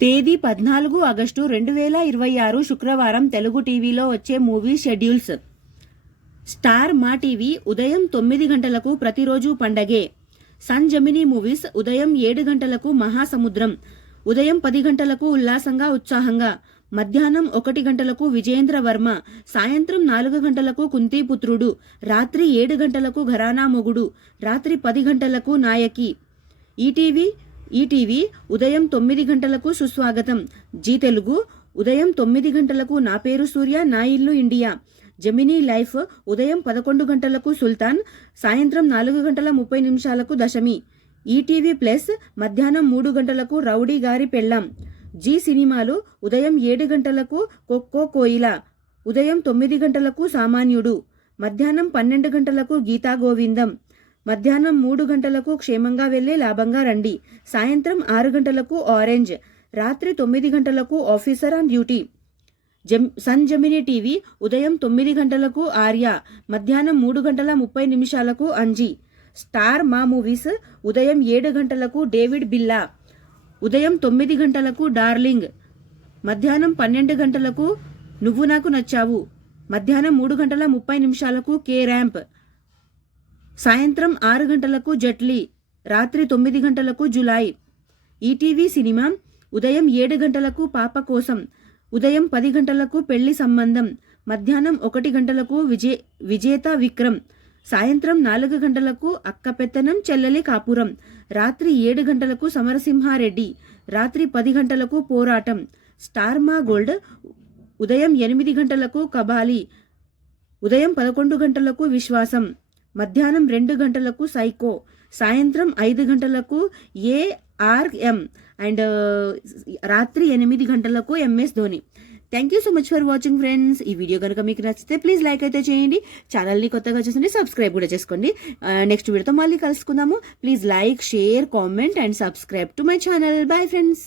తేదీ 14 ఆగస్టు 2026 శుక్రవారం తెలుగు టీవీలో వచ్చే మూవీ షెడ్యూల్స్. స్టార్ మా టీవీ ఉదయం 9 గంటలకు ప్రతిరోజు పండగే. సన్ జెమినీ మూవీస్ ఉదయం 7 గంటలకు మహాసముద్రం, ఉదయం 10 గంటలకు ఉల్లాసంగా ఉత్సాహంగా, మధ్యాహ్నం 1 గంటలకు విజయేంద్ర వర్మ, సాయంత్రం 4 గంటలకు కుంతీపుత్రుడు, రాత్రి 7 గంటలకు ఘరానా మొగుడు, రాత్రి 10 గంటలకు నాయకి. ఈటీవీ ఉదయం 9 గంటలకు సుస్వాగతం. జీ తెలుగు ఉదయం 9 గంటలకు నా పేరు సూర్య నా ఇల్లు ఇండియా. జెమినీ లైఫ్ ఉదయం 11 గంటలకు సుల్తాన్, సాయంత్రం 4 గంటల 30 నిమిషాలకు దశమి. ఈటీవీ ప్లస్ మధ్యాహ్నం 3 గంటలకు రౌడీ గారి పెళ్ళాం. జీ సినిమాలు ఉదయం 7 గంటలకు కొక్కో కోయిల, ఉదయం 9 గంటలకు సామాన్యుడు, మధ్యాహ్నం 12 గంటలకు గీతా గోవిందం, మధ్యాహ్నం 3 గంటలకు క్షేమంగా వెళ్ళి లాభంగా రండి, సాయంత్రం 6 గంటలకు ఆరెంజ్, రాత్రి 9 గంటలకు officer on duty. Sun Gemini TV ఉదయం 9 గంటలకు ఆర్య, మధ్యాహ్నం 3 గంటల 30 నిమిషాలకు అంజీ. స్టార్ మా మూవీస్ ఉదయం 7 గంటలకు డేవిడ్ బిల్లా, ఉదయం 9 గంటలకు డార్లింగ్, మధ్యాహ్నం 12 గంటలకు నువ్వు నాకు నచ్చావు, మధ్యాహ్నం 3 గంటల 30 నిమిషాలకు కే ర్యాంప్, సాయంత్రం 6 గంటలకు జట్లీ, రాత్రి 9 గంటలకు జులై. ఈటీవీ సినిమా ఉదయం 7 గంటలకు పాప కోసం, ఉదయం 10 గంటలకు పెళ్లి సంబంధం, మధ్యాహ్నం 1 గంటలకు విజేత విక్రమ్, సాయంత్రం 4 గంటలకు అక్క పెత్తనం చెల్లెలి కాపురం, రాత్రి 7 గంటలకు సమరసింహారెడ్డి, రాత్రి 10 గంటలకు పోరాటం. స్టార్ మా గోల్డ్ ఉదయం 8 గంటలకు కబాలి, ఉదయం 11 గంటలకు విశ్వాసం, మధ్యాహ్నం 2 గంటలకు సైకో, సాయంత్రం 5 గంటలకు ఏఆర్ఎం అండ్ రాత్రి 8 గంటలకు MS Dhoni. Thank you so much for watching friends. ఈ వీడియో కనుక మీకు నచ్చితే ప్లీజ్ లైక్ అయితే చేయండి. ఛానల్ని కొత్తగా చూసి సబ్స్క్రైబ్ కూడా చేసుకోండి. నెక్స్ట్ వీడియోతో మళ్ళీ కలుసుకుందాము. Please like, share, comment and subscribe to my channel. Bye friends.